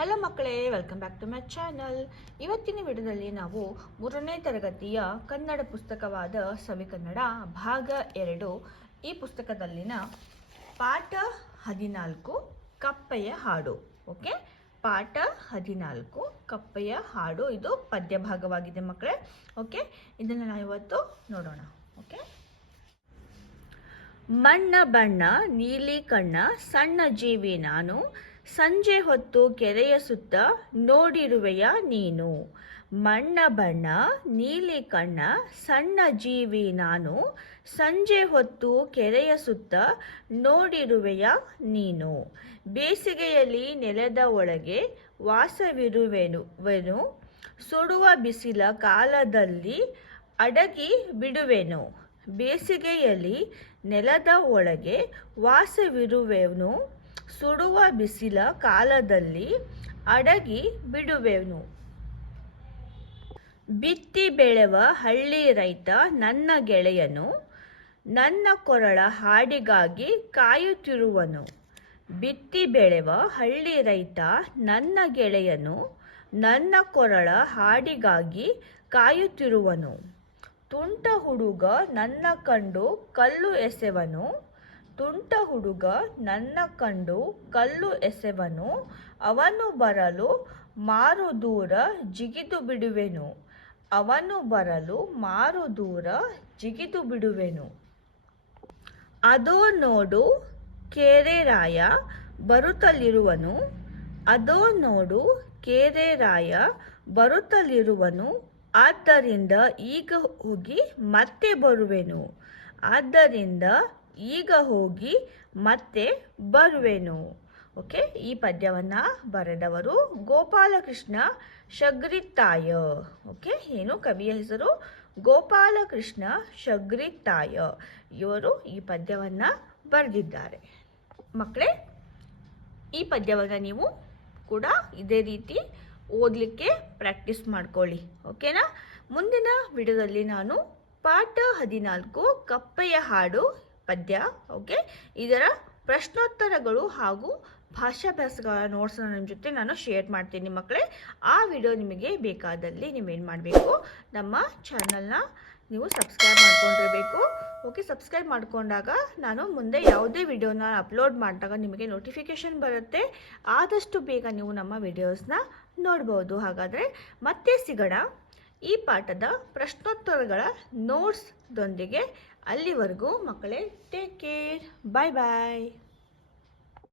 Hello ಮಕ್ಕಳೇ welcome back to my channel ಇವತ್ತಿನ ವಿಡಿಯೋದಲ್ಲಿ ನಾವು ಮೂರನೇ ತರಗತಿಯ ಕನ್ನಡ ಪುಸ್ತಕವಾದ ಸವಿಕನ್ನಡ ಭಾಗ ಎರಡು, ಈ ಪುಸ್ತಕದಲ್ಲಿನ ಪಾಠ ಹದಿನಾಲ್ಕು, ಕಪ್ಪೆಯ ಹಾಡು ಓಕೆ ಪಾಠ ಹದಿನಾಲ್ಕು, ಕಪ್ಪೆಯ ಹಾಡು, ಇದು ಪದ್ಯ ಭಾಗವಾಗಿದೆ ಮಕ್ಕಳೇ ಓಕೆ ಇದನ್ನು ನಾವು ಇವತ್ತು ನೋಡೋಣ ಓಕೆ ಮಣ್ಣ ಬಣ್ಣ, ನೀಲಿ ಕಣ್ಣ, ಸಣ್ಣ ಜೀವಿ ನಾನು ಸಂಜೆ ಹೊತ್ತು ಕೆರೆಯ ಸುತ್ತ ನೋಡಿರುವೆಯ ನೀನು? ಮಣ್ಣ ಬಣ್ಣ, ನೀಲಿ ಕಣ್ಣ, ಸಣ್ಣ ಜೀವಿ ನಾನು. ಸಂಜೆ ಹೊತ್ತು ಕೆರೆಯ ಸುತ್ತ ನೋಡಿರುವೆಯ ನೀನು? ಬೇಸಿಗೆಯಲ್ಲಿ ನೆಲದ ಒಳಗೆ ವಾಸವಿರುವೆನು. ವೆನು ಸುಡುವ ಬಿಸಿಲ ಕಾಲದಲ್ಲಿ ಅಡಗಿ ಬಿಡುವೆನು. ಬೇಸಿಗೆಯಲ್ಲಿ ನೆಲದ ಒಳಗೆ ವಾಸವಿರುವೆನು. ಸುಡುವ ಬಿಸಿಲ ಕಾಲದಲ್ಲಿ ಅಡಗಿ ಬಿಡುವೆನು. ಬಿತ್ತಿ ಬೆಳೆವ ಹಳ್ಳಿ ರೈತ ನನ್ನ ಗೆಳೆಯನು, ನನ್ನ ಕೊರಳ ಹಾಡಿಗಾಗಿ ಕಾಯುತ್ತಿರುವನು. ಬಿತ್ತಿ ಬೆಳೆವ ಹಳ್ಳಿ ರೈತ ನನ್ನ ಗೆಳೆಯನು, ನನ್ನ ಕೊರಳ ಹಾಡಿಗಾಗಿ ಕಾಯುತ್ತಿರುವನು. ತುಂಟ ಹುಡುಗ ನನ್ನ ಕಂಡು ಕಲ್ಲು ಎಸೆವನು. ತುಂಟ ಹುಡುಗ ನನ್ನ ಕಂಡು ಕಲ್ಲು ಎಸೆವನು, ಅವನು ಬರಲು ಮಾರು ದೂರ ಜಿಗಿದು ಬಿಡುವೆನು, ಅವನು ಬರಲು ಮಾರು ದೂರ ಜಿಗಿದು ಬಿಡುವೆನು. ಅದೋ ನೋಡು ಕೇರೆರಾಯ ಬರುತ್ತಲಿರುವನು, ಅದೋ ನೋಡು ಕೇರೆರಾಯ ಬರುತ್ತಲಿರುವನು, ಆದ್ದರಿಂದ ಈಗ ಹೋಗಿ ಮತ್ತೆ ಬರುವೆನು. ಆದ್ದರಿಂದ ಈಗ ಹೋಗಿ ಮತ್ತೆ ಬರುವೆನು. ಓಕೆ ಈ ಪದ್ಯವನ್ನು ಬರೆದವರು ಗೋಪಾಲಕೃಷ್ಣ ಶಗ್ರಿತ್ತಾಯ. ಓಕೆ ಏನು ಕವಿಯ ಹೆಸರು? ಗೋಪಾಲಕೃಷ್ಣ ಶಗ್ರಿತ್ತಾಯ. ಇವರು ಈ ಪದ್ಯವನ್ನು ಬರೆದಿದ್ದಾರೆ. ಮಕ್ಕಳೇ, ಈ ಪದ್ಯವನ್ನು ನೀವು ಕೂಡ ಇದೇ ರೀತಿ ಓದಲಿಕ್ಕೆ ಪ್ರಾಕ್ಟೀಸ್ ಮಾಡ್ಕೊಳ್ಳಿ. ಓಕೆನಾ ಮುಂದಿನ ವಿಡಿಯೋದಲ್ಲಿ ನಾನು ಪಾಠ ಹದಿನಾಲ್ಕು, ಕಪ್ಪೆಯ ಹಾಡು ಪದ್ಯ ಓಕೆ ಇದರ ಪ್ರಶ್ನೋತ್ತರಗಳು ಹಾಗೂ ಭಾಷಾಭ್ಯಾಸಗಳ ನೋಟ್ಸನ್ನು ನಿಮ್ಮ ಜೊತೆ ನಾನು ಶೇರ್ ಮಾಡ್ತೀನಿ ಮಕ್ಕಳೇ ಆ ವಿಡಿಯೋ ನಿಮಗೆ ಬೇಕಾದಲ್ಲಿ ನೀವೇನು ಮಾಡಬೇಕು? ನಮ್ಮ ಚಾನಲ್ನ ನೀವು ಸಬ್ಸ್ಕ್ರೈಬ್ ಮಾಡ್ಕೊಂಡಿರಬೇಕು. ಓಕೆ ಸಬ್ಸ್ಕ್ರೈಬ್ ಮಾಡಿಕೊಂಡಾಗ ನಾನು ಮುಂದೆ ಯಾವುದೇ ವಿಡಿಯೋನ ಅಪ್ಲೋಡ್ ಮಾಡಿದಾಗ ನಿಮಗೆ ನೋಟಿಫಿಕೇಷನ್ ಬರುತ್ತೆ. ಆದಷ್ಟು ಬೇಗ ನೀವು ನಮ್ಮ ವಿಡಿಯೋಸ್ನ ನೋಡ್ಬೋದು. ಹಾಗಾದರೆ ಮತ್ತೆ ಸಿಗೋಣ. ಈ ಪಾಠದ ಪ್ರಶ್ನೋತ್ತರಗಳ ನೋಟ್ಸ್ದೊಂದಿಗೆ ಅಲ್ಲಿವರೆಗೂ ಮಕ್ಕಳೇ ಟೇಕ್ ಕೇರ್ ಬಾಯ್ ಬಾಯ್